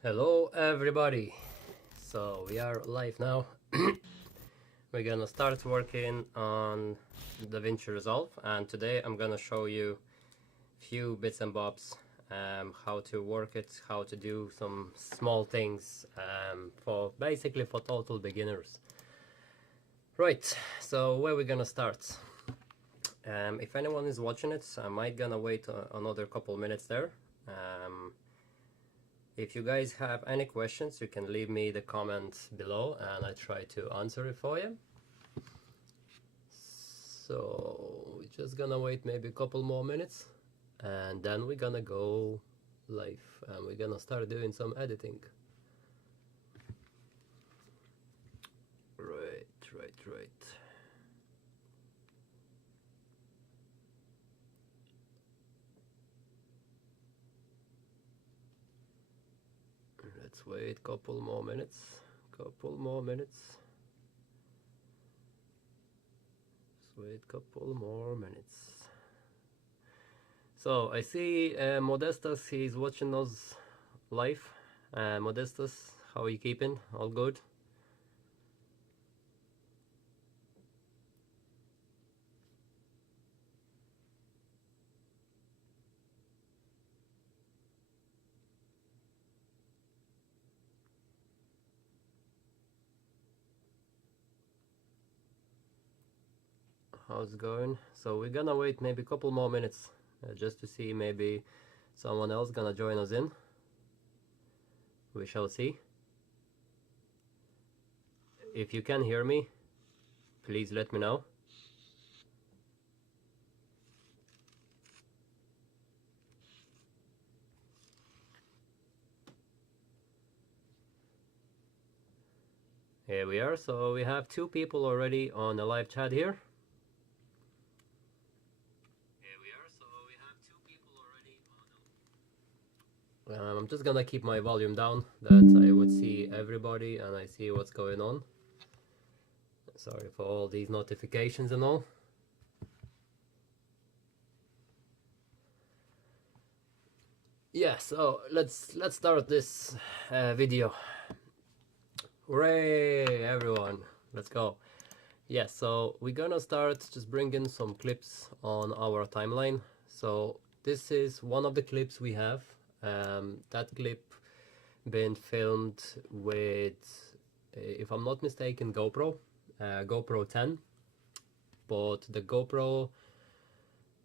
Hello everybody, so we are live now. We're gonna start working on Davinci Resolve, and today I'm gonna show you a few bits and bobs, how to work it, how to do some small things, for basically for total beginners. Right, so where we're gonna start? If anyone is watching it, I might gonna wait another couple minutes there. If you guys have any questions, you can leave me the comment below and I try to answer it for you. So we're just gonna wait maybe a couple more minutes and then we're gonna go live and we're gonna start doing some editing. Right. Let's wait couple more minutes. Let's wait couple more minutes. So I see Modestus, he's watching us live. Modestus, how are you keeping? All good? How's it going? So we're gonna wait maybe a couple more minutes just to see maybe someone else gonna join us in. We shall see. If you can hear me, please let me know. Here we are. So we have two people already on the live chat here. I'm just gonna keep my volume down that I would see everybody and I see what's going on. Sorry for all these notifications and all. Yeah, so let's start this video. Hooray, everyone! Let's go. Yeah, so we're gonna start just bringing some clips on our timeline. So this is one of the clips we have. That clip been filmed with, if I'm not mistaken, GoPro 10, but the GoPro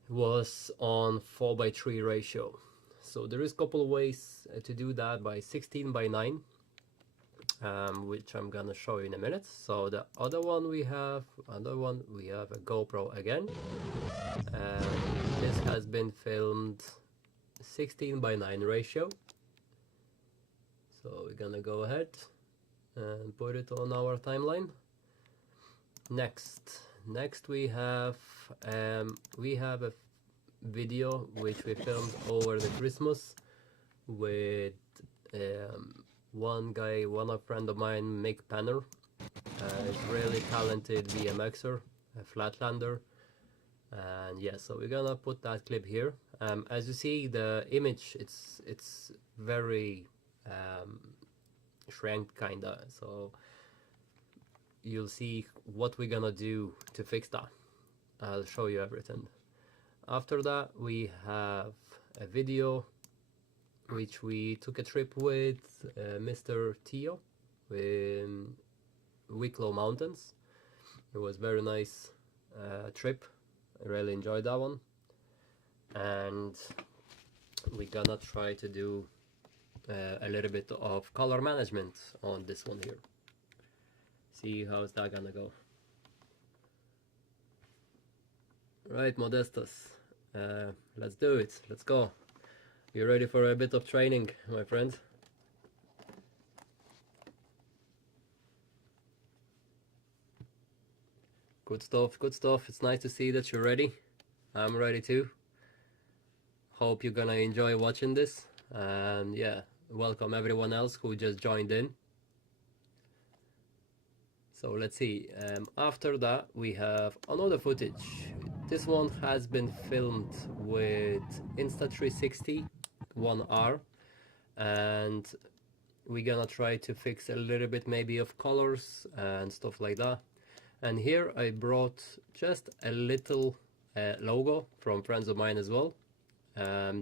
was on 4:3 ratio. So there is a couple of ways to do that by 16:9. Which I'm gonna show you in a minute. So the other one we have a GoPro again. This has been filmed 16:9 ratio. So we're gonna go ahead and put it on our timeline. Next we have a video which we filmed over the Christmas with one friend of mine, Mick Penner. He's really talented BMXer, a flatlander. And yeah, so we're gonna put that clip here. As you see, the image, it's very shrank kinda, so you'll see what we're gonna do to fix that. I'll show you everything. After that, we have a video which we took a trip with Mr. Tio in Wicklow Mountains. It was very nice trip. I really enjoyed that one. And we're gonna try to do a little bit of color management on this one here. See how's that gonna go. Right, Modestus, let's do it. Let's go. You ready for a bit of training, my friend? Good stuff, good stuff. It's nice to see that you're ready. I'm ready too. Hope you're gonna enjoy watching this. And yeah, welcome everyone else who just joined in. So let's see. After that, we have another footage. This one has been filmed with Insta360 1R, and we're gonna try to fix a little bit maybe of colors and stuff like that. And here I brought just a little logo from friends of mine as well.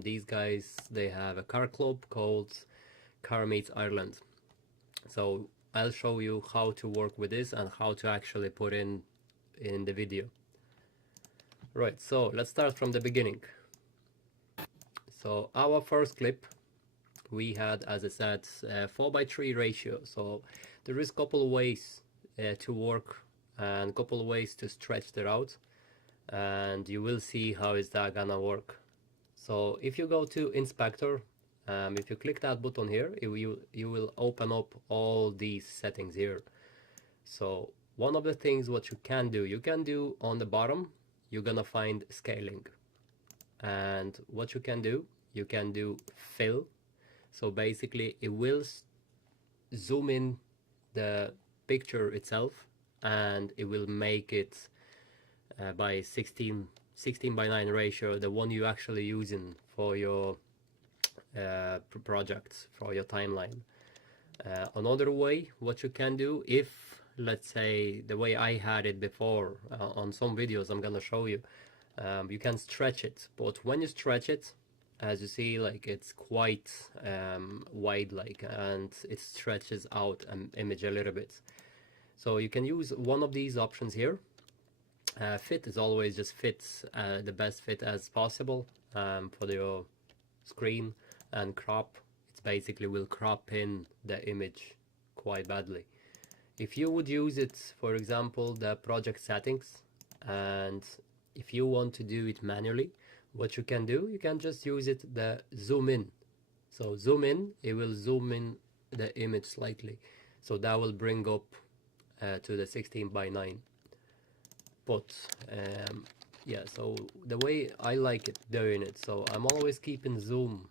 These guys, they have a car club called Car Meets Ireland. So I'll show you how to work with this and how to actually put in the video. Right, so let's start from the beginning. So our first clip, we had, as I said, 4:3 ratio. So there is a couple of ways to work and a couple of ways to stretch the route, and you will see how is that gonna work. So if you go to inspector, if you click that button here, you will open up all these settings here. So one of the things what you can do on the bottom, you're gonna find scaling, and what you can do fill. So basically it will zoom in the picture itself, and it will make it by 16:9 ratio, the one you actually using for your projects, for your timeline. Another way what you can do, if let's say the way I had it before on some videos I'm gonna show you, you can stretch it, but when you stretch it, as you see, like it's quite wide, like, and it stretches out an image a little bit. So you can use one of these options here. Fit is always just fits the best fit as possible for your screen, and crop, it's basically will crop in the image quite badly. If you would use it, for example, the project settings, and if you want to do it manually, what you can do, you can just use it the zoom in. So zoom in, it will zoom in the image slightly, so that will bring up to the 16:9. But yeah, so the way I like it doing it, so I'm always keeping zoom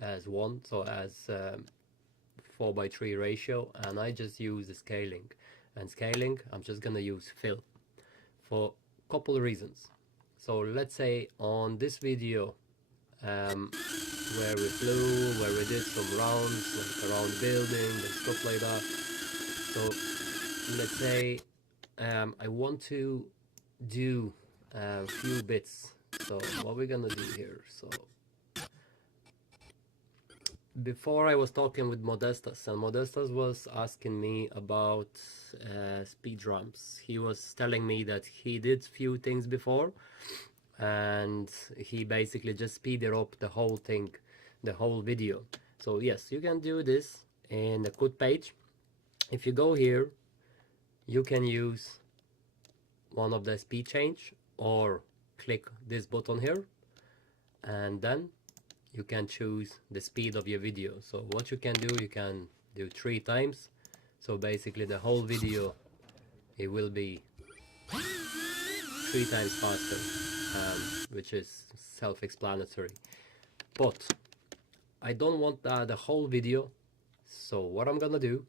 as 1, so as 4:3 ratio, and I just use the scaling. And scaling, I'm just gonna use fill for a couple of reasons. So let's say on this video where we flew, where we did some rounds like around the building and stuff like that. So let's say I want to do a few bits. So what we're gonna do here, so before I was talking with Modestas, and Modestas was asking me about speed ramps. He was telling me that he did few things before, and he basically just speeded up the whole thing, the whole video. So yes, you can do this in the code page. If you go here, you can use one of the speed change, or click this button here, and then you can choose the speed of your video. So what you can do 3 times. So basically the whole video, it will be 3 times faster, which is self-explanatory. But I don't want the whole video. So what I'm gonna do,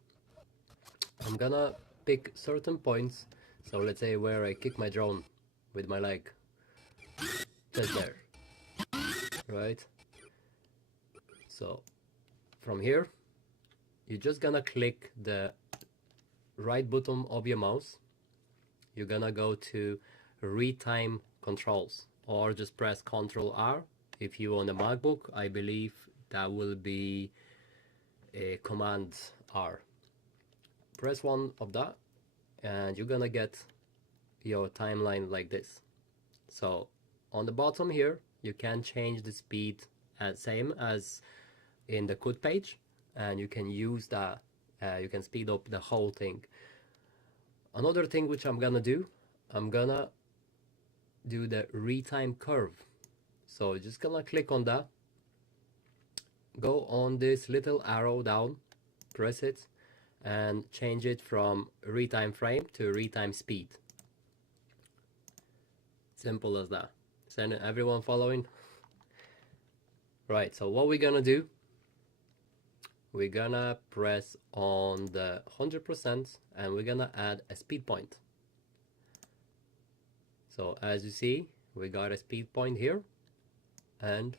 I'm gonna pick certain points. So let's say where I kick my drone with my leg, just there, right? So from here, you're just gonna click the right button of your mouse. You're gonna go to retime controls, or just press Ctrl R. If you on a MacBook, I believe that will be a Command R. Press one of that, and you're gonna get your timeline like this. So on the bottom here, you can change the speed same as in the code page, and you can use that, you can speed up the whole thing. Another thing which I'm gonna do the retime curve. So just gonna click on that, go on this little arrow down, press it, and change it from retime frame to retime speed. Simple as that. Is everyone following? Right, so what we're gonna do, we're gonna press on the 100%, and we're gonna add a speed point. So as you see, we got a speed point here, and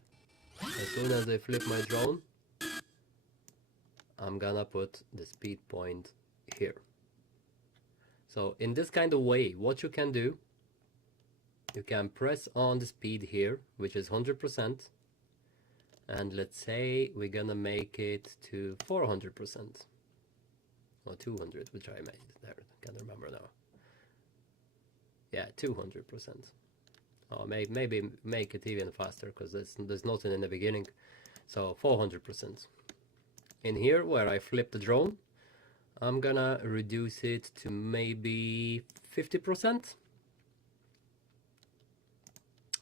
as soon as I flip my drone, I'm gonna put the speed point here. So in this kind of way, what you can do, you can press on the speed here, which is 100%, and let's say we're gonna make it to 400% or 200, which I made there, can't remember now. Yeah, 200%. Or maybe make it even faster, because there's nothing in the beginning. So 400%. In here where I flip the drone, I'm gonna reduce it to maybe 50%.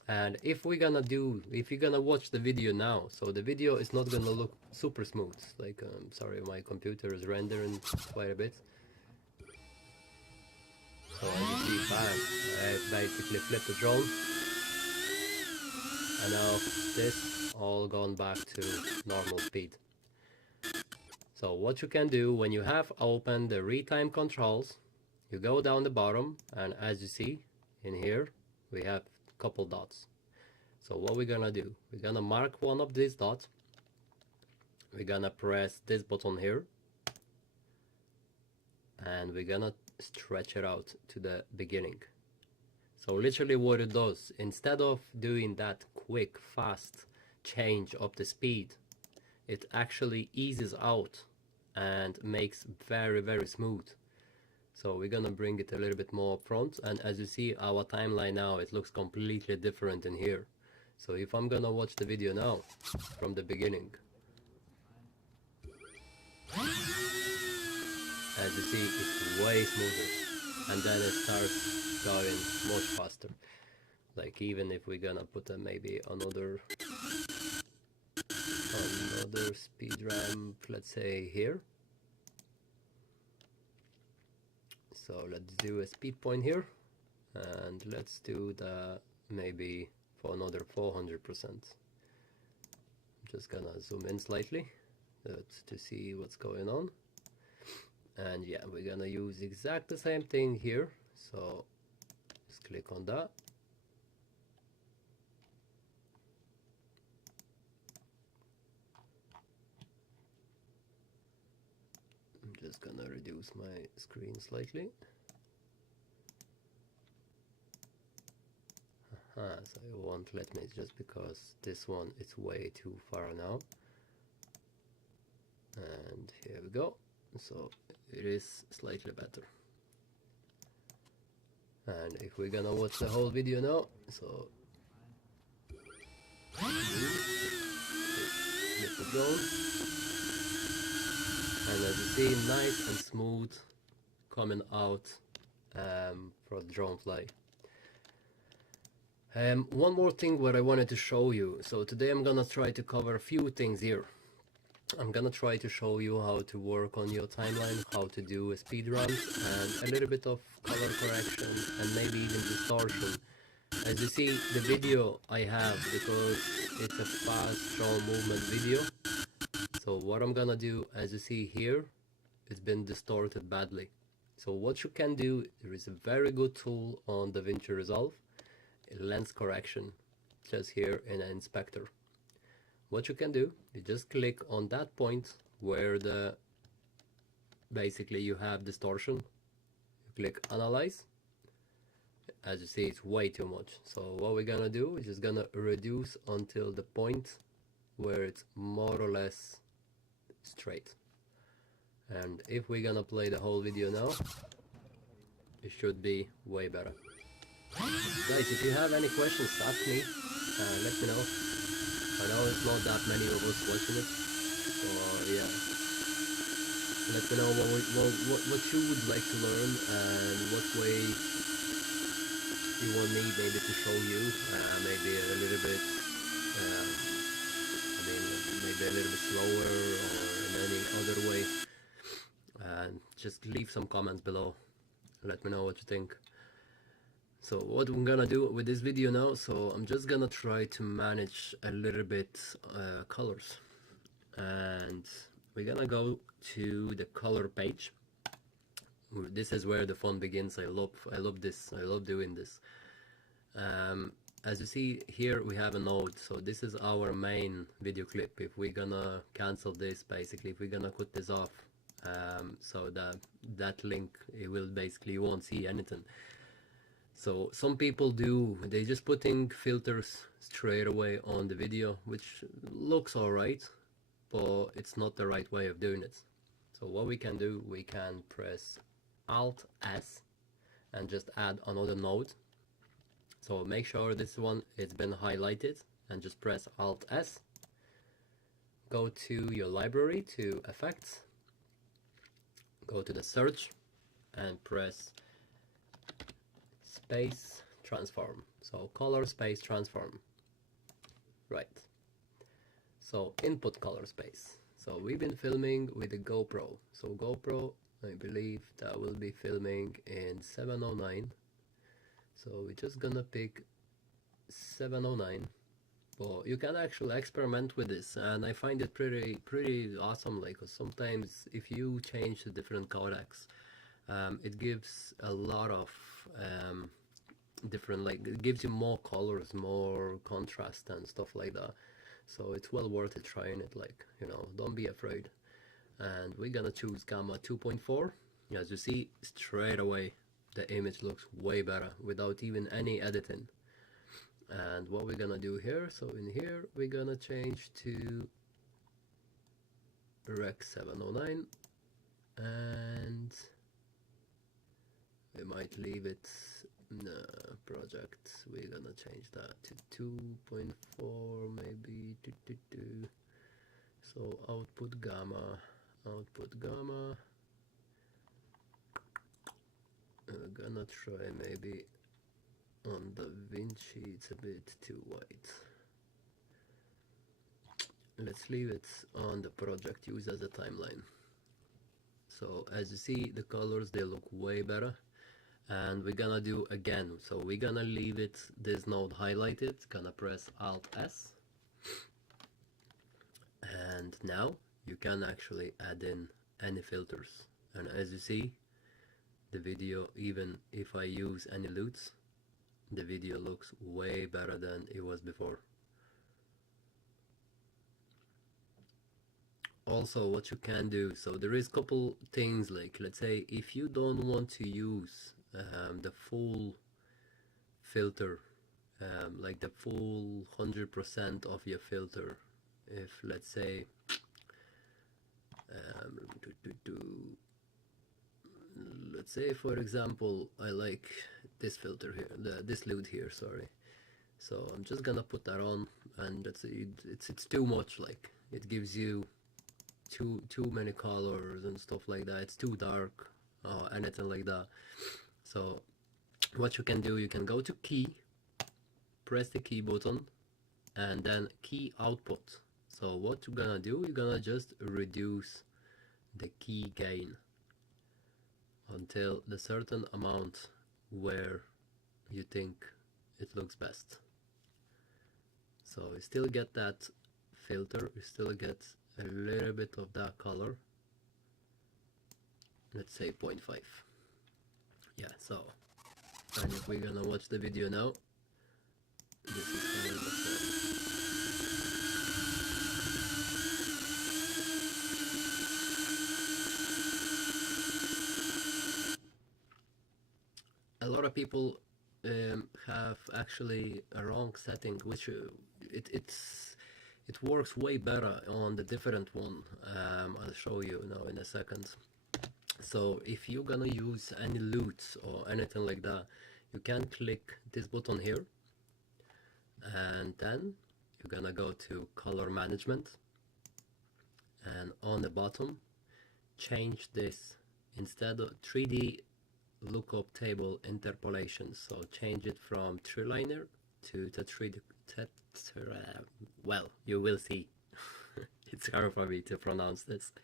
And if you're gonna watch the video now, so the video is not gonna look super smooth. Like, sorry, my computer is rendering quite a bit. So as you see, bam, I basically flipped the drone. And now this all gone back to normal speed. So what you can do when you have opened the retime controls, you go down the bottom, and as you see in here, we have a couple dots. So what we're gonna do, we're gonna mark one of these dots. We're gonna press this button here, and we're gonna stretch it out to the beginning. So literally what it does, instead of doing that quick, fast change of the speed, it actually eases out and makes very, very smooth. So we're gonna bring it a little bit more up front, and as you see our timeline now, it looks completely different in here. So if I'm gonna watch the video now from the beginning, as you see, it's way smoother, and then it starts going much faster. Like, even if we're gonna put maybe another speed ramp, let's say here. So let's do a speed point here, and let's do the maybe for another 400%. I'm just gonna zoom in slightly to see what's going on. And yeah, we're gonna use exact the same thing here. So just click on that. I'm just gonna reduce my screen slightly. So it won't let me, just because this one is way too far now. And here we go. So it is slightly better. And if we're gonna watch the whole video now, so flip the drone, and as you see, nice and smooth coming out for the drone fly. One more thing what I wanted to show you. So today I'm gonna try to cover a few things here. I'm gonna try to show you how to work on your timeline, how to do a speed run, and a little bit of color correction, and maybe even distortion. As you see, the video I have, because it's a fast drone movement video, so what I'm gonna do, as you see here, it's been distorted badly. So what you can do, there is a very good tool on Davinci Resolve, lens correction, just here in an inspector. What you can do, you just click on that point where basically you have distortion. You click analyze. As you see, it's way too much. So what we're gonna do is just gonna reduce until the point where it's more or less straight. And if we're gonna play the whole video now, it should be way better. Guys, if you have any questions, ask me. Let me know. I know it's not that many of us watching it, so yeah. Let me know what you would like to learn, and what way you want me maybe to show you. Maybe a little bit, maybe a little bit slower, or in any other way. And just leave some comments below. Let me know what you think. So what I'm gonna do with this video now, so I'm just gonna try to manage a little bit colors, and we're gonna go to the color page. This is where the fun begins. I love this. I love doing this. as you see here, we have a node. So this is our main video clip. If we're gonna cancel this, basically, if we're gonna cut this off, so that link, it will basically, you won't see anything. So some people do, they just putting filters straight away on the video, which looks alright, but it's not the right way of doing it. So what we can do, we can press Alt S and just add another node. So make sure this one it's been highlighted and just press Alt S. Go to your library, to Effects, go to the search and press Space Transform. So color space transform. Right. So input color space. So we've been filming with the GoPro. So GoPro, I believe that will be filming in 709. So we're just gonna pick 709. But you can actually experiment with this, and I find it pretty awesome. Like, sometimes if you change the different codecs, it gives a lot of different, like, it gives you more colors, more contrast and stuff like that. So it's well worth it trying it, like, you know, don't be afraid. And we're gonna choose gamma 2.4. As you see, straight away the image looks way better without even any editing. And what we're gonna do here, so in here we're gonna change to Rec 709, and we might leave it project, we're gonna change that to 2.4 maybe. So output gamma, we're gonna try maybe on Davinci, it's a bit too white. Let's leave it on the project, use as a timeline. So as you see, the colors, they look way better. And we're gonna do again, so we're gonna leave it, this node highlighted, gonna press Alt S. And now you can actually add in any filters. And as you see, the video, even if I use any loots, the video looks way better than it was before. Also, what you can do, so there is a couple things, like, let's say if you don't want to use the full filter, like the full 100% of your filter, if let's say let's say for example I like this filter here, this loot here, sorry. So I'm just gonna put that on, and let's say it's too much, like it gives you too many colors and stuff like that, it's too dark or anything like that. So what you can do, you can go to key, press the key button, and then key output. So what you're gonna do, you're gonna just reduce the key gain until the certain amount where you think it looks best. So you still get that filter, you still get a little bit of that color, let's say 0.5. Yeah, so, and if we're gonna watch the video now, this is how it looks like. A lot of people have actually a wrong setting, which it works way better on the different one. I'll show you now in a second. So if you're gonna use any loots or anything like that, you can click this button here, and then you're gonna go to color management, and on the bottom change this, instead of 3D lookup table interpolation, so change it from tree-liner to the 3D, well, you will see. It's hard for me to pronounce this.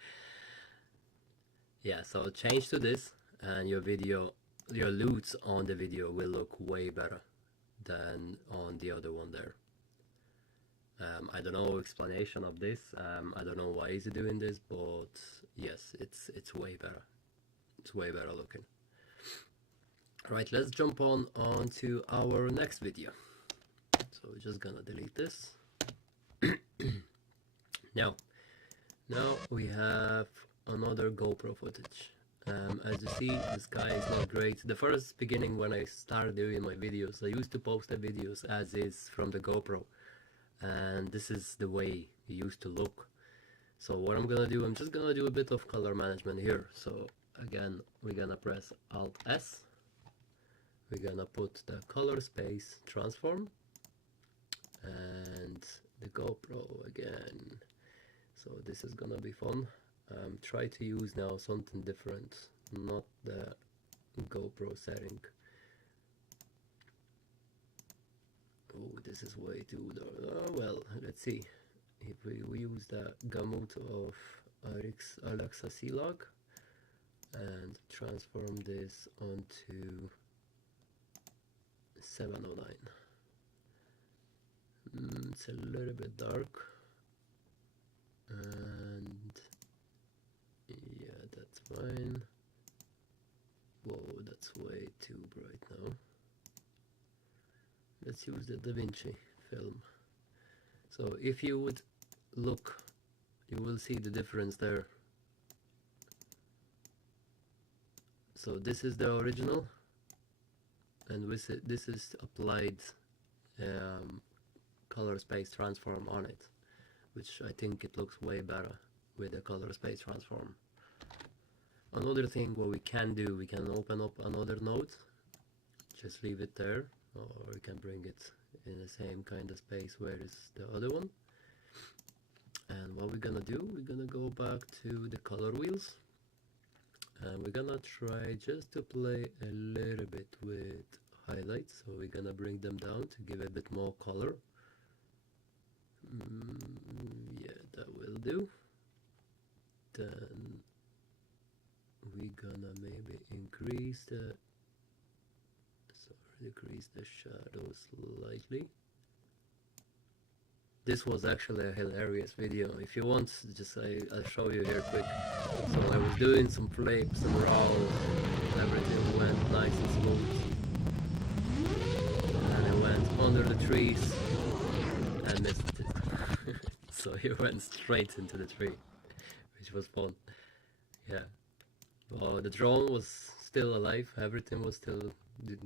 Yeah, so change to this, and your video, your loots on the video will look way better than on the other one there. I don't know explanation of this. I don't know why is it doing this, but yes, it's way better. It's way better looking. All right, let's jump on to our next video. So we're just gonna delete this. now we have another GoPro footage. As you see, the sky is not great. The first beginning when I started doing my videos, I used to post the videos as is from the GoPro, and this is the way it used to look. So what I'm gonna do, I'm just gonna do a bit of color management here. So again, we're gonna press Alt S. We're gonna put the color space transform and the GoPro again. So this is gonna be fun. Try to use now something different, not the GoPro setting. Oh, this is way too dark. Oh, well, let's see. If we use the gamut of Alexa C-Log and transform this onto 709. It's a little bit dark, and yeah, that's fine. Whoa, that's way too bright now. Let's use the Davinci film. So if you would look, you will see the difference there. So this is the original, and with it, this is applied color space transform on it, which I think it looks way better with the color space transform. Another thing what we can do, we can open up another node, just leave it there, or we can bring it in the same kind of space where is the other one. And what we're gonna do, we're gonna go back to the color wheels, and we're gonna try just to play a little bit with highlights. So we're gonna bring them down to give a bit more color. Yeah, that will do. Then we're gonna maybe decrease the shadow slightly. This was actually a hilarious video. If you want, just I'll show you here quick. So I was doing some flips, some roll, everything went nice and smooth. And I went under the trees and missed it. So he went straight into the tree, which was fun. Yeah. Well, the drone was still alive. Everything was still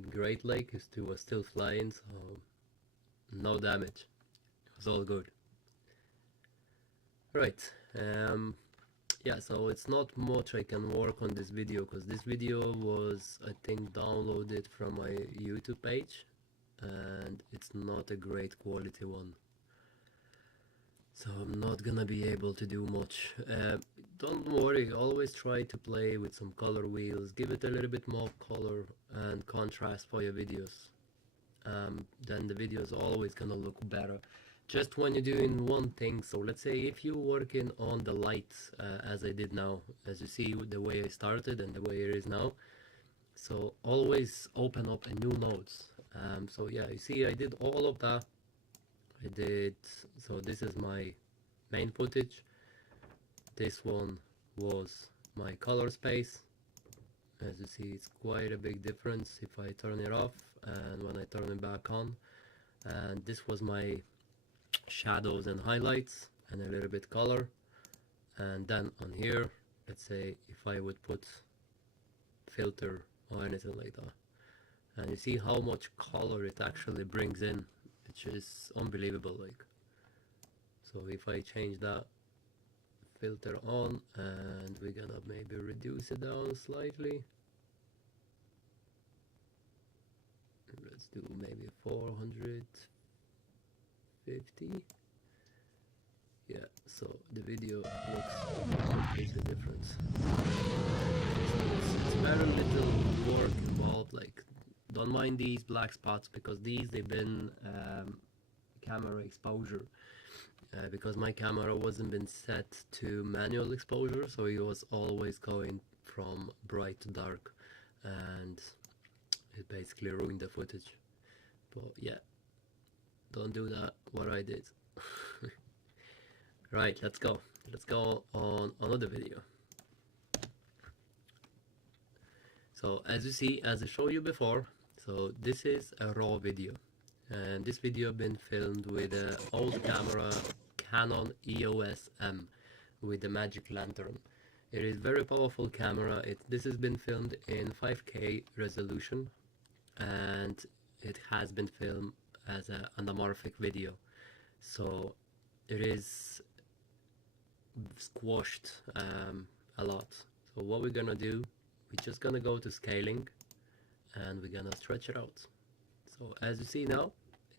great. Like it was still flying, so no damage. It was all good. Right. Yeah, so it's not much I can work on this video, because this video was, I think, downloaded from my YouTube page, and it's not a great quality one. So I'm not gonna be able to do much. Don't worry, always try to play with some color wheels, give it a little bit more color and contrast for your videos. Then the video is always gonna look better. Just when you're doing one thing, so let's say if you're working on the lights, as I did now, as you see the way I started and the way it is now, so always open up a new nodes. So yeah, you see I did all of that. So this is my main footage. This one was my color space. As you see, it's quite a big difference if I turn it off and when I turn it back on. And this was my shadows and highlights and a little bit color. And then on here, let's say if I would put filter or anything like that, and you see how much color it actually brings in, which is unbelievable. Like, so if I change that filter on, and we're gonna maybe reduce it down slightly, let's do maybe 450. Yeah, so the video looks completely different. It's very little work involved. Like, don't mind these black spots, because they've been camera exposure, because my camera wasn't been set to manual exposure, so it was always going from bright to dark, and it basically ruined the footage. But yeah, don't do that what I did. Right, let's go on another video. So as you see, as I showed you before, so this is a raw video. and this video been filmed with an old camera, Canon EOS M, with the magic lantern. It is very powerful camera. This has been filmed in 5K resolution, and it has been filmed as an anamorphic video, so it is squashed a lot. So what we're gonna do, we're just gonna go to scaling and we're gonna stretch it out. So as you see now,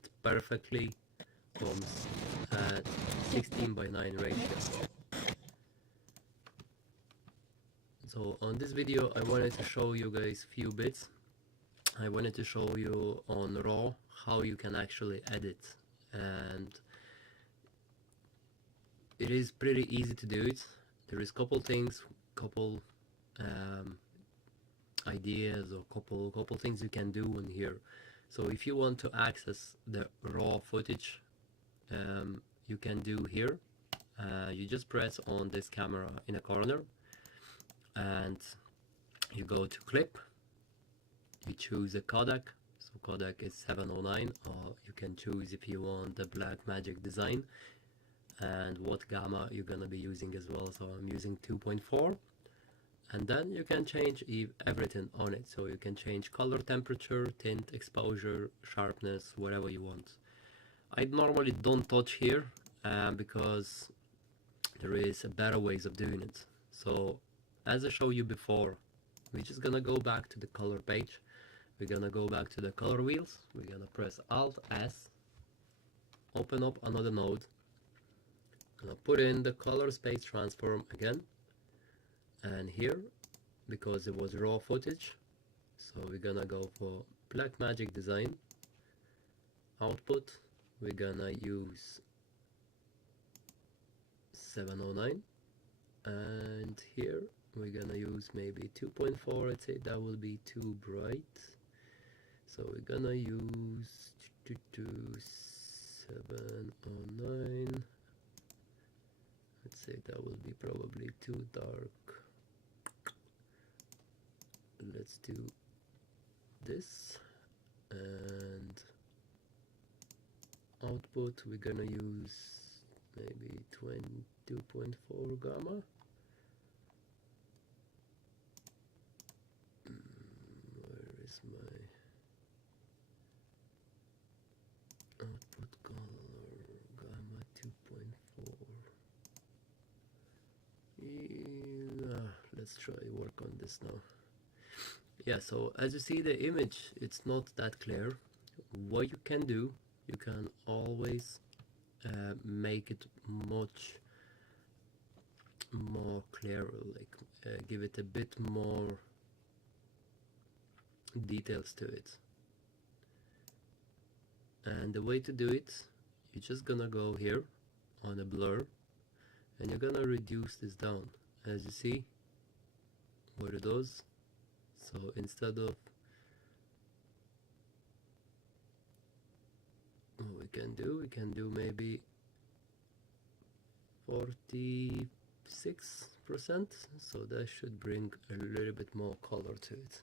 it perfectly comes at 16:9 ratio. So on this video I wanted to show you guys few bits. I wanted to show you on RAW how you can actually edit, and it is pretty easy to do it. There is couple things, couple ideas, or couple things you can do in here. So if you want to access the raw footage, you can do here. You just press on this camera in a corner and you go to clip, you choose a codec. So codec is 709, or you can choose if you want the Blackmagic design and what gamma you're gonna be using as well. So I'm using 2.4, and then you can change everything on it. So you can change color, temperature, tint, exposure, sharpness, whatever you want. I normally don't touch here because there is a better ways of doing it. So as I showed you before, we're just gonna go back to the color page. We're gonna go back to the color wheels. We're gonna press Alt S, open up another node, gonna put in the color space transform again, and here, because it was raw footage, so we're gonna go for Blackmagic design. Output, we're gonna use 709, and here we're gonna use maybe 2.4. I'd say that will be too bright, so we're gonna use 709. Let's say that will be probably too dark. Let's do this, and output we're gonna use maybe 22.4 gamma. Where is my output color? Gamma 2.4. Yeah, let's try work on this now. Yeah, so as you see, the image, it's not that clear. What you can do, you can always make it much more clear, like give it a bit more details to it. And the way to do it, you're just gonna go here on a blur and you're gonna reduce this down. As you see what it does, so instead of what we can do maybe 46%, so that should bring a little bit more color to it.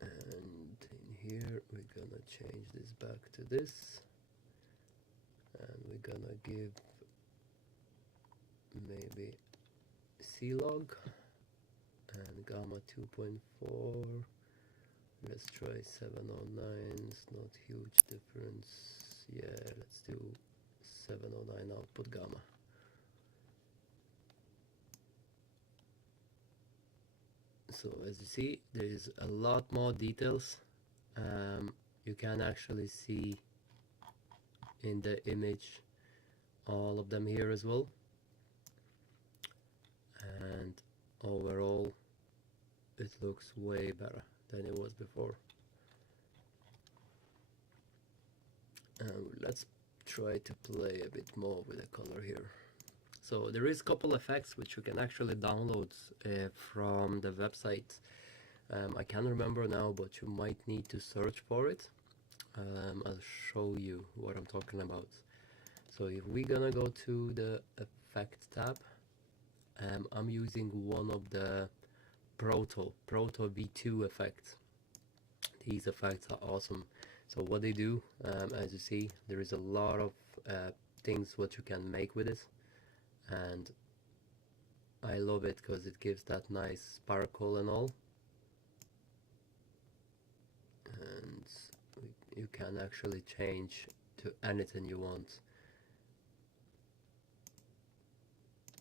And in here we're gonna change this back to this, and we're gonna give maybe C-log and gamma 2.4. Let's try 709. It's not huge difference. Yeah, let's do 709 output gamma. So as you see, there is a lot more details. You can actually see in the image all of them here as well, and overall it looks way better than it was before. Let's try to play a bit more with the color here. So there is a couple effects which you can actually download from the website. I can't remember now, but you might need to search for it. I'll show you what I'm talking about. So if we're gonna go to the effect tab, I'm using one of the Proto V2 effect. These effects are awesome. So what they do, as you see, there is a lot of things what you can make with it, and I love it because it gives that nice sparkle and all, and you can actually change to anything you want.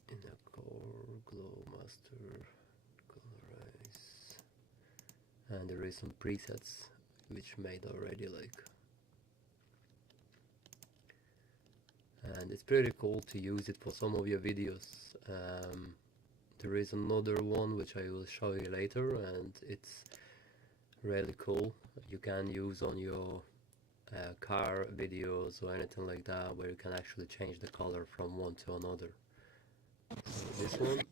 In a core, glow, master, colorize, and there is some presets which made already, like, and it's pretty cool to use it for some of your videos. There is another one which I will show you later, and it's really cool. You can use on your car videos or anything like that, where you can actually change the color from one to another. So this one,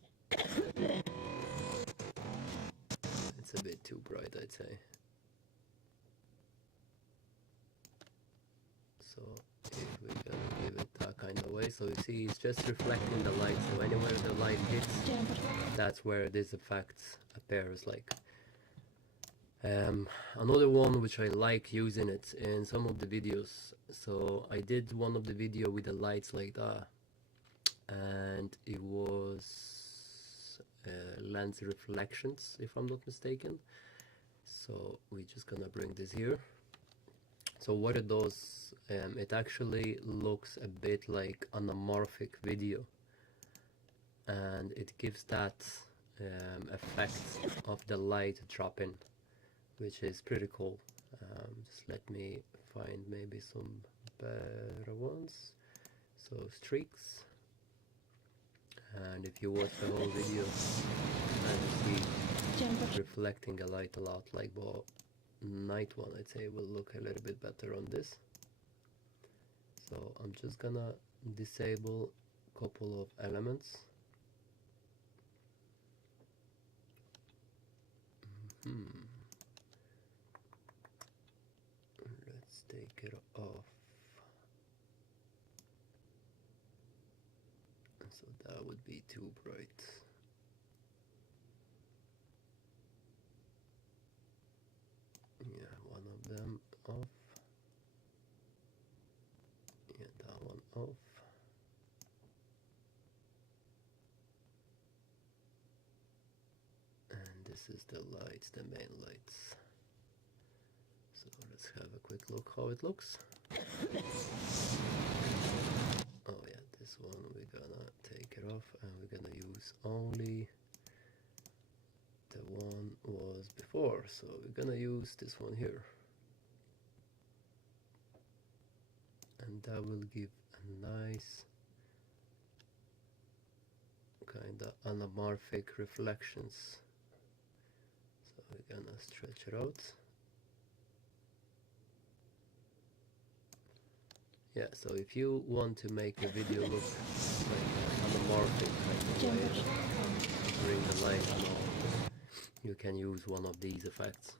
it's a bit too bright, I'd say. So if we're gonna give it that kind of way, so you see it's just reflecting the light, so anywhere the light hits, that's where this effect appears. Like another one which I like using it in some of the videos, so I did one of the video with the lights like that, and it was lens reflections, if I'm not mistaken. So we're just gonna bring this here. So what it does, it actually looks a bit like anamorphic video, and it gives that effect of the light dropping, which is pretty cool. Just let me find maybe some better ones. So streaks, and if you watch the whole video, you see reflecting a light a lot, like the night one, I'd say will look a little bit better on this. So I'm just gonna disable a couple of elements. Let's take it off. So that would be too bright. Yeah, one of them off. Yeah, that one off. And this is the lights, the main lights. So let's have a quick look how it looks. Oh yeah, this one we're gonna take it off, and we're gonna use only the one was before. So we're gonna use this one here, and that will give a nice kind of anamorphic reflections. So we're gonna stretch it out. Yeah, so if you want to make a video look like anamorphic kind of way, bring the light and all, you can use one of these effects,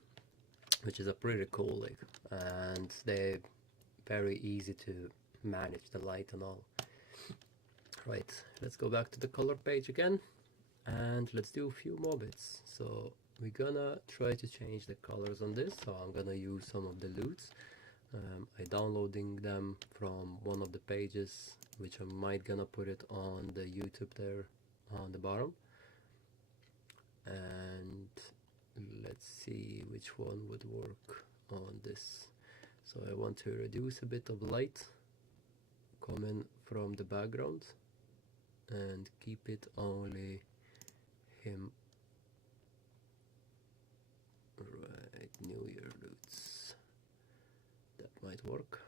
which is a pretty cool, like, and they're very easy to manage the light and all. Right, let's go back to the color page again, and let's do a few more bits. So we're gonna try to change the colors on this, so I'm gonna use some of the loots. I'm downloading them from one of the pages, which I might gonna put it on the YouTube there on the bottom. And let's see which one would work on this. So I want to reduce a bit of light coming from the background and keep it only him. Right, New Year loots. That might work.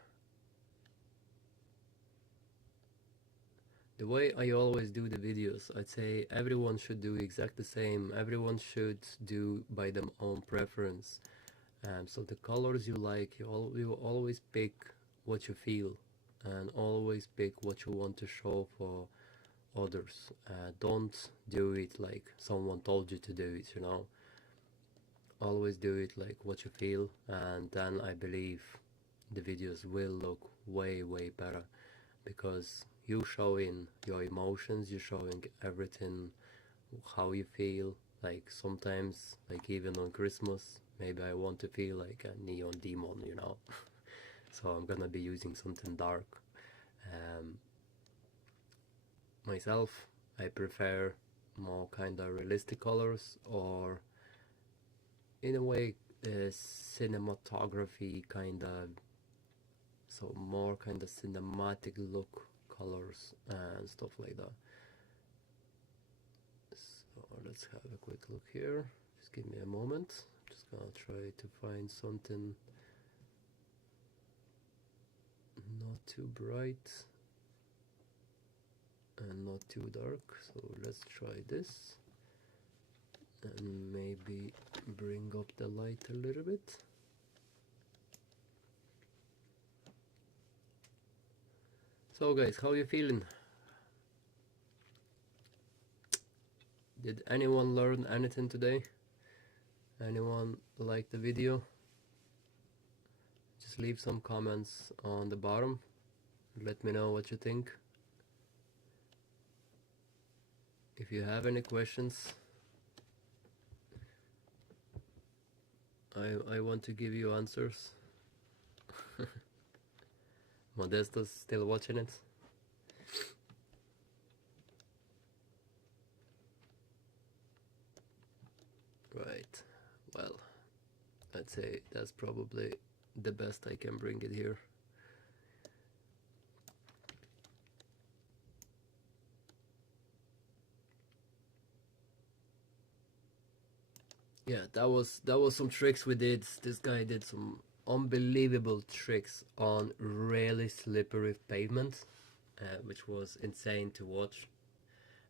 The way I always do the videos, I'd say everyone should do exactly the same. Everyone should do by their own preference. So the colors you like, you always pick what you feel, and always pick what you want to show for others. Don't do it like someone told you to do it, you know. Always do it like what you feel, and then I believe the videos will look way better, because you showing your emotions, you showing everything, how you feel, Like sometimes, like even on Christmas, maybe I want to feel like a neon demon, you know. So I'm gonna be using something dark. Myself, I prefer more kind of realistic colors, or in a way cinematography kind of, so more kind of cinematic look colors and stuff like that. So let's have a quick look here. Just give me a moment. I'm just gonna try to find something not too bright and not too dark. So let's try this and maybe bring up the light a little bit. So guys, how are you feeling? Did anyone learn anything today? Anyone like the video? Just leave some comments on the bottom. Let me know what you think. If you have any questions, I want to give you answers. Modesto's still watching it. Right, well, I'd say that's probably the best I can bring it here. Yeah, that was some tricks we did. This guy did some unbelievable tricks on really slippery pavement, which was insane to watch.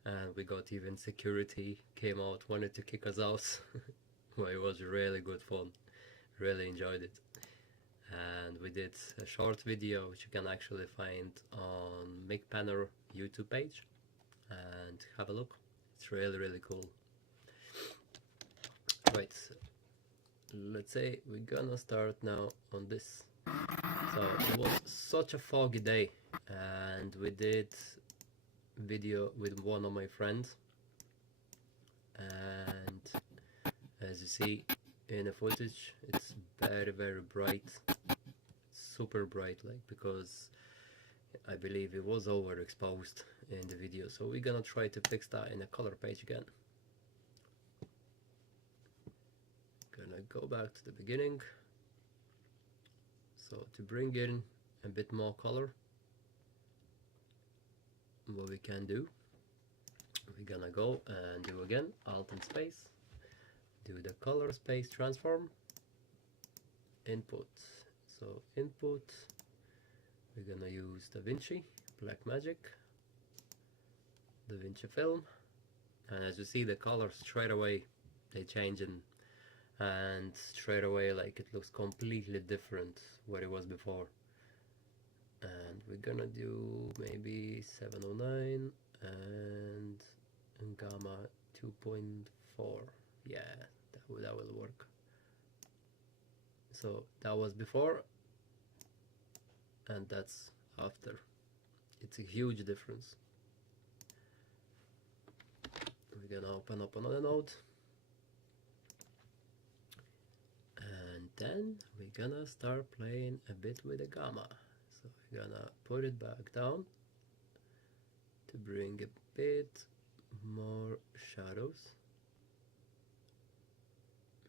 And we got even security came out, wanted to kick us out. Well, it was really good fun. Really enjoyed it. And we did a short video which you can actually find on McPanner YouTube page, and have a look. It's really cool. Right, let's say we're gonna start now on this. So it was such a foggy day, and we did video with one of my friends, and as you see in the footage, it's very bright, super bright, like, because I believe it was overexposed in the video. So we're gonna try to fix that in a color page again. Gonna go back to the beginning. So to bring in a bit more color, what we can do, we're gonna go and do again Alt and space, do the color space transform, input. So input, we're gonna use Davinci Blackmagic, Davinci Film, and as you see, the colors straight away they change, and straight away, like, it looks completely different what it was before. And we're gonna do maybe 709 and gamma 2.4. Yeah, that will work. So that was before, and that's after. It's a huge difference. We're gonna open up another node, and then we're gonna start playing a bit with the gamma. So we're gonna put it back down to bring a bit more shadows.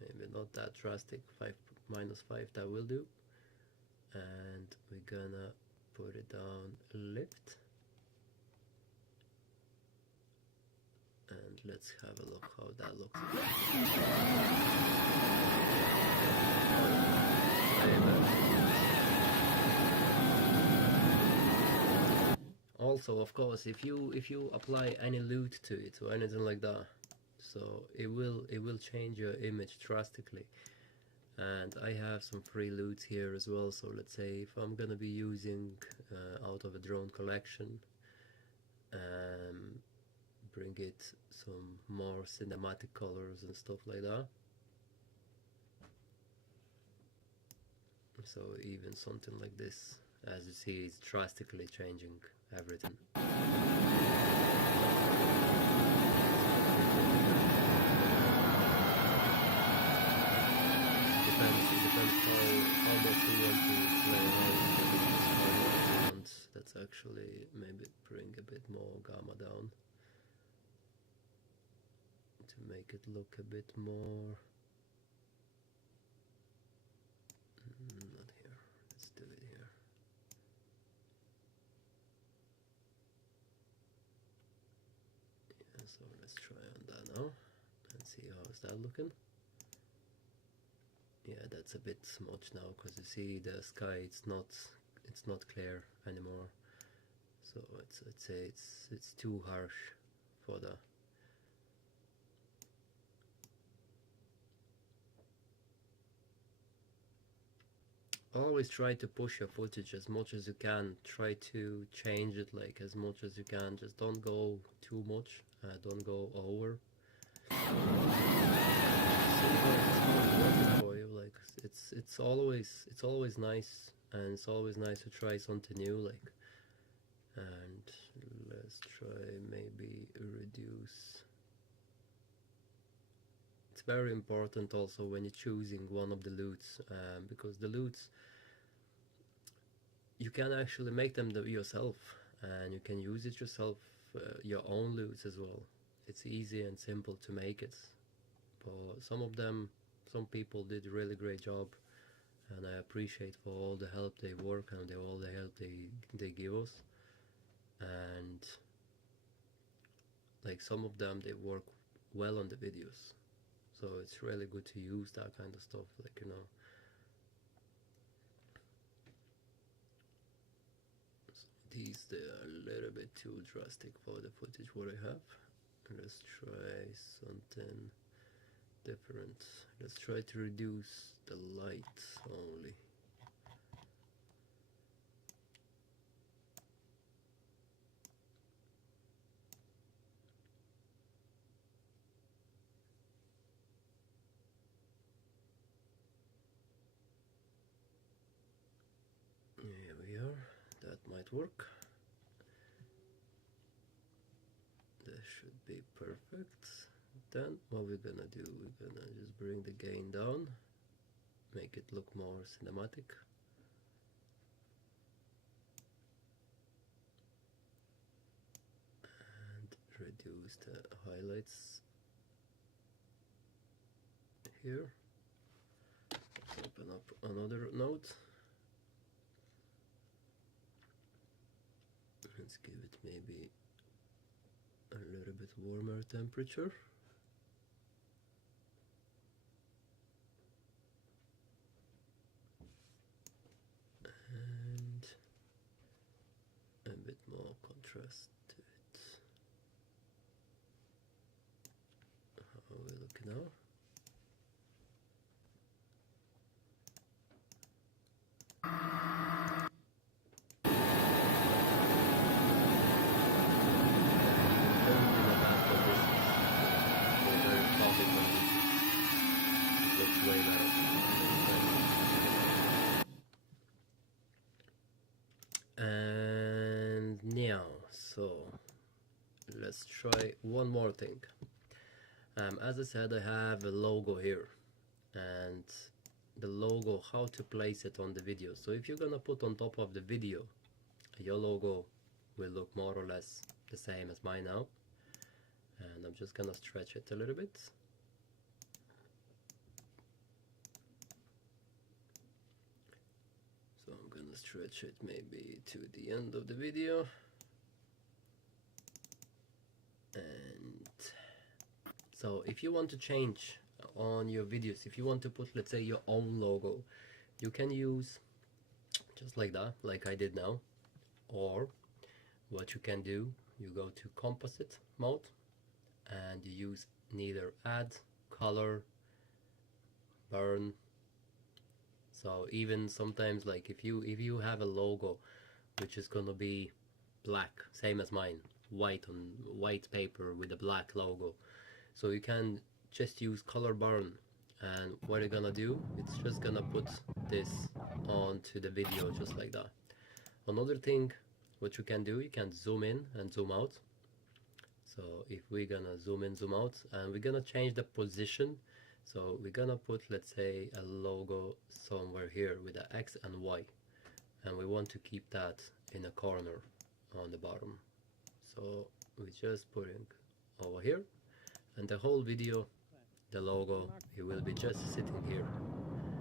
Maybe not that drastic, 5 minus 5, that will do. And we're gonna put it down lift. And let's have a look how that looks. Also, of course, if you apply any loot to it or anything like that, so it will change your image drastically. And I have some free loot here as well. So let's say if I'm gonna be using out of a drone collection, bring it some more cinematic colors and stuff like that. So even something like this, as you see, is drastically changing everything. depends how much you want to play around with this camera. Let's actually maybe bring a bit more gamma down to make it look a bit more. Not here. Let's do it here. Yeah, so let's try on that now and see how is that looking. Yeah, that's a bit much now because you see the sky, it's not clear anymore. So I'd say it's too harsh for the. Always try to push your footage as much as you can. Try to change it like as much as you can. Just don't go too much. Don't go over. For you, like it's always nice, and it's always nice to try something new. Like, and let's try maybe reduce. It's very important also when you're choosing one of the loots, because the loots you can actually make them yourself, and you can use it yourself, your own loots as well. It's easy and simple to make it, but some people did a really great job, and I appreciate for all the help they work and all the help they give us. And like some of them, they work well on the videos, so it's really good to use that kind of stuff, like, you know. So these, they are a little bit too drastic for the footage what I have. Let's try something different. Let's try to reduce the light only. Here we are. That might work. That should be perfect. Then what we're gonna do, we're gonna just bring the gain down, make it look more cinematic. And reduce the highlights here. Let's open up another node. Let's give it maybe a little bit warmer temperature. And a bit more contrast to it. How are we looking now? And now, so let's try one more thing. As I said, I have a logo here, and the logo, how to place it on the video. So if you're gonna put on top of the video, your logo will look more or less the same as mine now, and I'm just gonna stretch it a little bit. So I'm gonna stretch it maybe to the end of the video, and so if you want to change on your videos, if you want to put, let's say, your own logo, you can use just like that, like I did now. Or what you can do, you go to composite mode and you use neither add, color, burn. So even sometimes, like if you have a logo which is gonna be black, same as mine, white on white paper with a black logo, so you can just use color burn, and what you're gonna do, it's just gonna put this onto the video just like that. Another thing what you can do, you can zoom in and zoom out. So if we're gonna zoom in, zoom out, and we're gonna change the position, So we're gonna put, let's say, a logo somewhere here with a X and Y, and we want to keep that in a corner on the bottom. So we're just putting over here, and the whole video, the logo, it will be just sitting here.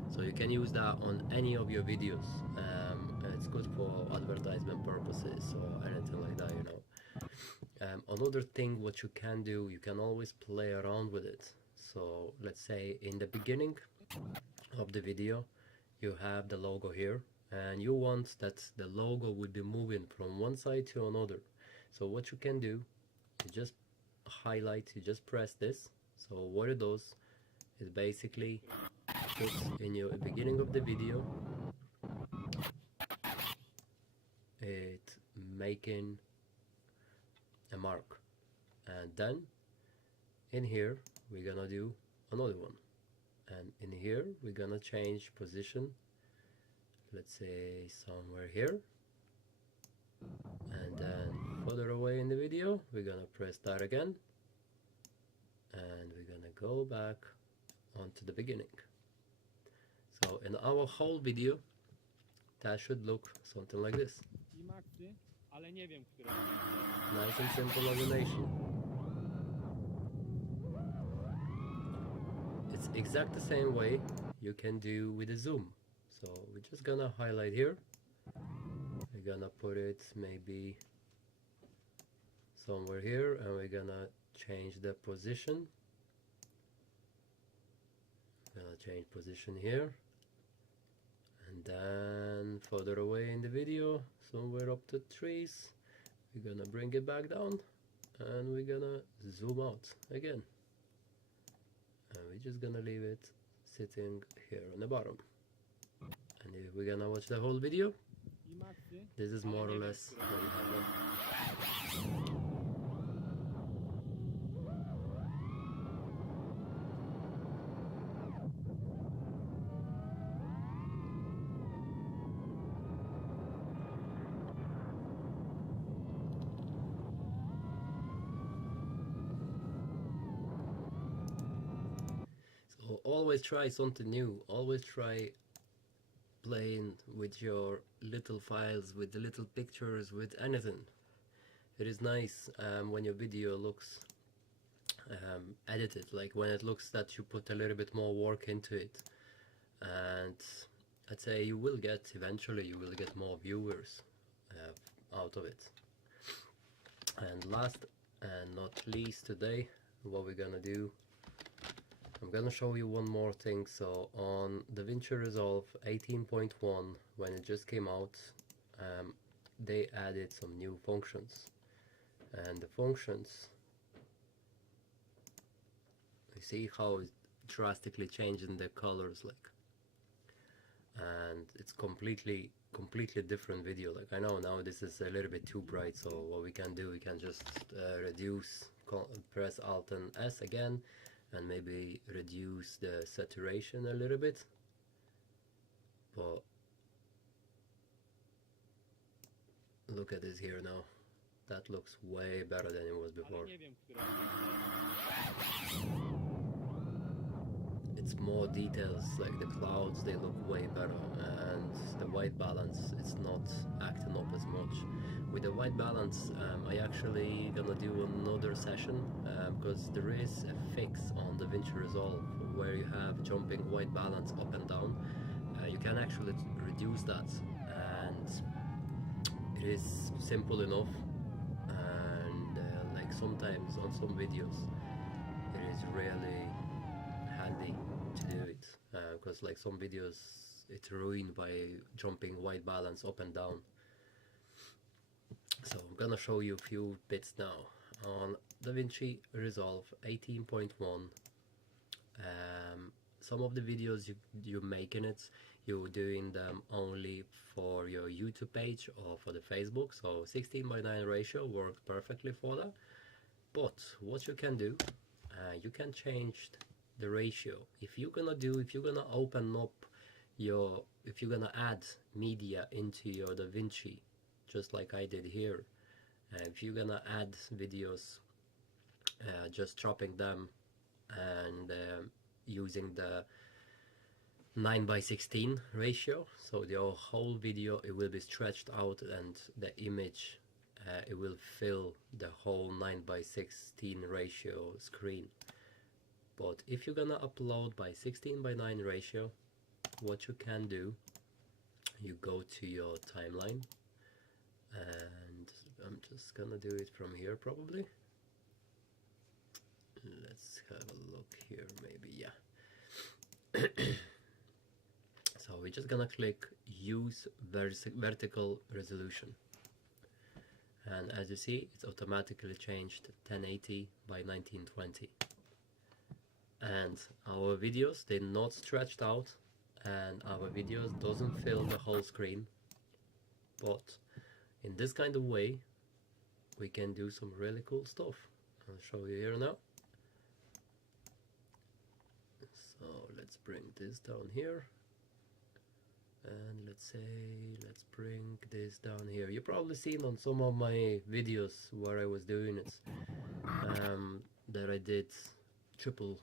So you can use that on any of your videos. It's good for advertisement purposes or anything like that, you know. Another thing what you can do, you can always play around with it. So let's say in the beginning of the video you have the logo here, and you want that the logo would be moving from one side to another. So what you can do, you just highlight, you just press this. So what it does is basically puts in your beginning of the video, it making a mark, and then in here we're gonna do another one, and in here we're gonna change position, let's say somewhere here, and then further away in the video we're gonna press that again, and we're gonna go back onto the beginning. So in our whole video that should look something like this. Nice and simple animation. It's exact the same way you can do with a zoom. So we're just gonna highlight here. We're gonna put it maybe somewhere here, and we're gonna change the position. Gonna change position here, and then further away in the video, somewhere up to trees, we're gonna bring it back down, and we're gonna zoom out again, and we're just gonna leave it sitting here on the bottom. And if we're gonna watch the whole video, this is more or less what you have now. So always try something new, always try playing with your little files, with the little pictures, with anything. It is nice when your video looks edited, like when it looks that you put a little bit more work into it, and I'd say you will get, eventually you will get more viewers out of it. And last and not least, today what we're gonna do, I'm gonna show you one more thing. So on Davinci Resolve 18.1, when it just came out, they added some new functions, and the functions, you see how it's drastically changing the colors, like, and it's completely different video. Like, I know now this is a little bit too bright, so what we can do, we can just reduce, press Alt and S again, and maybe reduce the saturation a little bit. But look at this here now, that looks way better than it was before. It's more details, like the clouds, they look way better, and the white balance, it's not acting up as much. With the white balance, I actually gonna do another session, because there is a fix on Davinci Resolve where you have jumping white balance up and down. You can actually reduce that, and it is simple enough, and like sometimes on some videos it is really handy to do it, because like some videos it's ruined by jumping white balance up and down. So I'm gonna show you a few bits now on Davinci Resolve 18.1. Some of the videos you're making it, you're doing them only for your YouTube page or for the Facebook, so 16:9 ratio works perfectly for that. But what you can do, you can change the ratio. If you're gonna open up your, if you're gonna add media into your Davinci, just like I did here, if you're gonna add videos, just chopping them and using the 9:16 ratio, so the whole video it will be stretched out and the image it will fill the whole 9:16 ratio screen. But if you're gonna upload by 16:9 ratio, what you can do, you go to your timeline, and I'm just gonna do it from here probably. Let's have a look here, maybe, yeah. So we're just gonna click use vertical resolution, and as you see it's automatically changed 1080 by 1920, and our videos they're not stretched out, and our videos doesn't fill the whole screen, but in this kind of way we can do some really cool stuff. I'll show you here now. So let's bring this down here, and let's bring this down here. You probably seen on some of my videos where I was doing it, that I did triple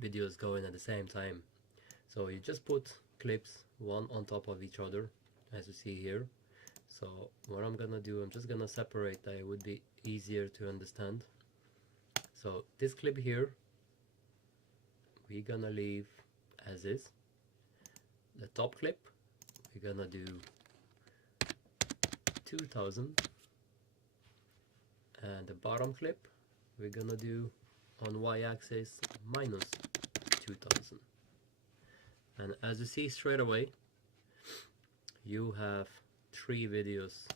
videos going at the same time. So you just put clips one on top of each other, as you see here. So what I'm gonna do, I'm just gonna separate that it would be easier to understand. So this clip here we're gonna leave as is. The top clip we're gonna do 2000, and the bottom clip we're gonna do on y-axis minus 2000. And as you see straight away, you have 3 videos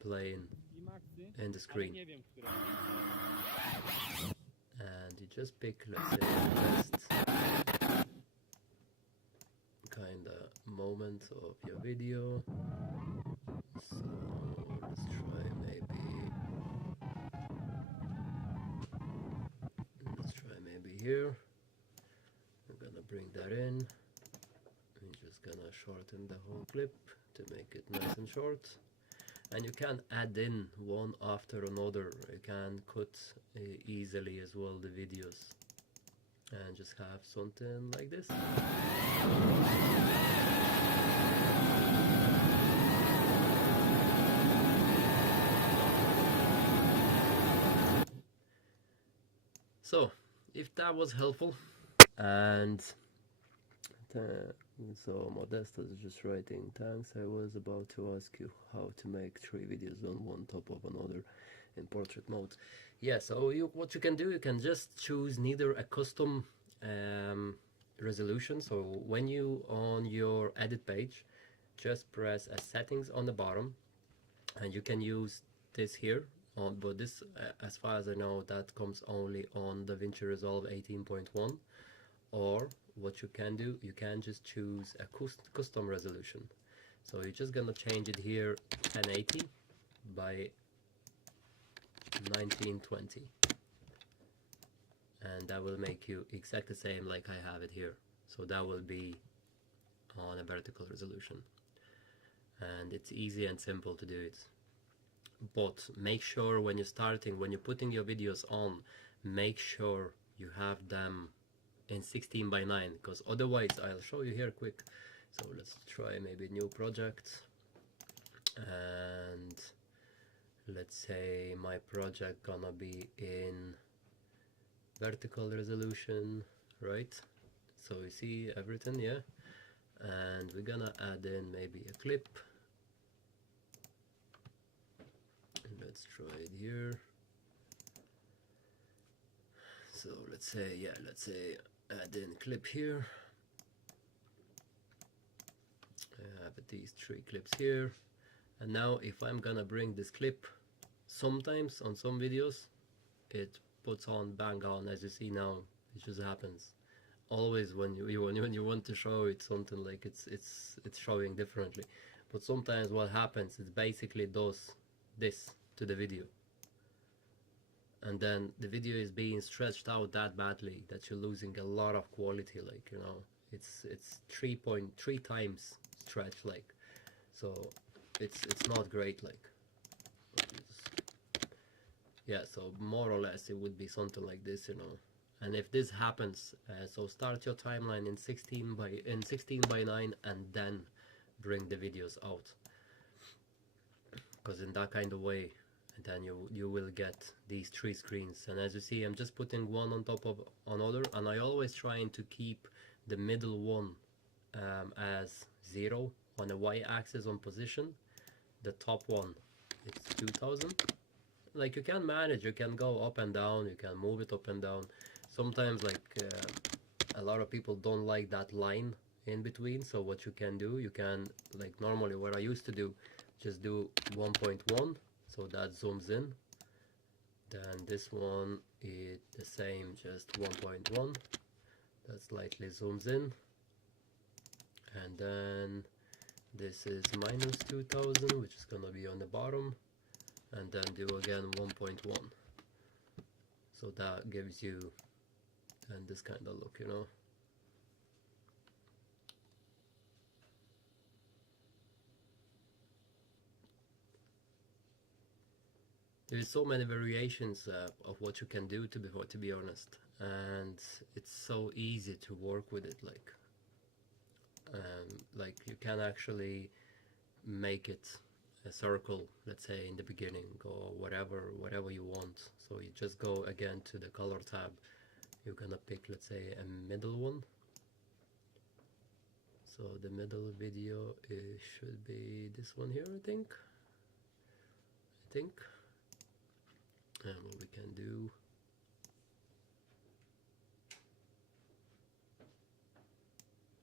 playing in the screen, and you just pick, let's say, the best kind of moment of your video. So let's try maybe here. I'm gonna bring that in. I'm just gonna shorten the whole clip to make it nice and short, and you can add in one after another. You can cut easily as well the videos and just have something like this. So if that was helpful, and so Modesta is just writing, thanks, I was about to ask you how to make 3 videos on one top of another in portrait mode. Yeah, so what you can do, you can just choose neither a custom resolution. So when you on your edit page, just press a settings on the bottom, and you can use this here on, but this as far as I know that comes only on Davinci Resolve 18.1. Or what you can do, you can just choose a custom resolution. So you're just gonna change it here 1080 by 1920, and that will make you exactly the same like I have it here. So that will be on a vertical resolution, and it's easy and simple to do it. But make sure when you're starting, when you're putting your videos on, make sure you have them in 16:9, because otherwise, I'll show you here quick. So let's try maybe new project, and let's say my project gonna be in vertical resolution, right? So you see everything, yeah, and we're gonna add in maybe a clip. Let's try it here. So let's say, yeah, let's say add in clip here. I have these 3 clips here, and now if I'm gonna bring this clip, sometimes on some videos it puts on bang on, as you see now. It just happens always when you want to show it something like it's showing differently. But sometimes what happens is basically does this to the video, and then the video is being stretched out that badly that you're losing a lot of quality, like, you know, it's 3.3 times stretch, like, so it's not great, like, yeah. So more or less it would be something like this, you know, And if this happens, so start your timeline in 16 by 9 and then bring the videos out, because in that kind of way then you will get these 3 screens. And as you see, I'm just putting one on top of another, and I always trying to keep the middle one as 0 on the y-axis on position. The top one, it's 2000. Like, you can manage, you can go up and down, you can move it up and down. Sometimes, like, a lot of people don't like that line in between, so what you can do, you can, like, normally what I used to do, just do 1.1, so that zooms in. Then this one is the same, just 1.1, that slightly zooms in. And then this is minus 2000, which is gonna be on the bottom, and then do again 1.1. So that gives you and this kind of look, you know. There's so many variations of what you can do, to be honest, and it's so easy to work with it. Like you can actually make it a circle, let's say in the beginning, or whatever you want. So you just go again to the color tab. You're gonna pick, let's say, a middle one. So the middle video should be this one here, I think. And what we can do,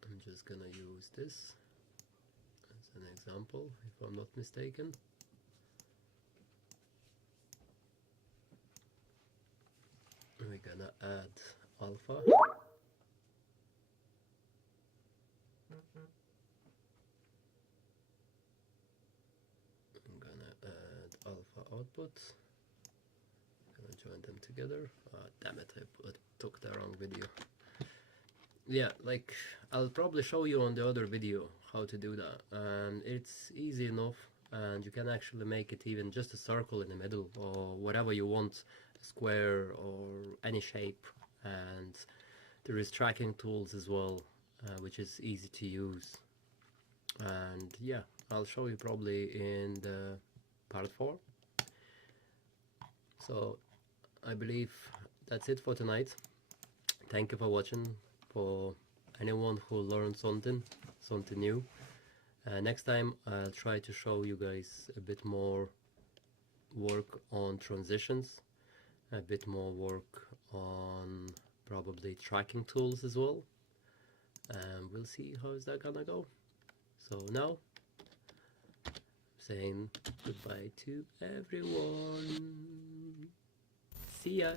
I'm just gonna use this as an example, if I'm not mistaken. We're gonna add alpha. I'm gonna add alpha output. Join them together. Damn it, I took the wrong video. Yeah, like, I'll probably show you on the other video how to do that, and it's easy enough, and you can actually make it even just a circle in the middle, or whatever you want, a square or any shape. And there is tracking tools as well, which is easy to use. And yeah, I'll show you probably in the part 4. So I believe that's it for tonight. Thank you for watching. For anyone who learned something new, next time I'll try to show you guys a bit more work on transitions, a bit more work on probably tracking tools as well, and we'll see how is that gonna go. So now, saying goodbye to everyone. See ya.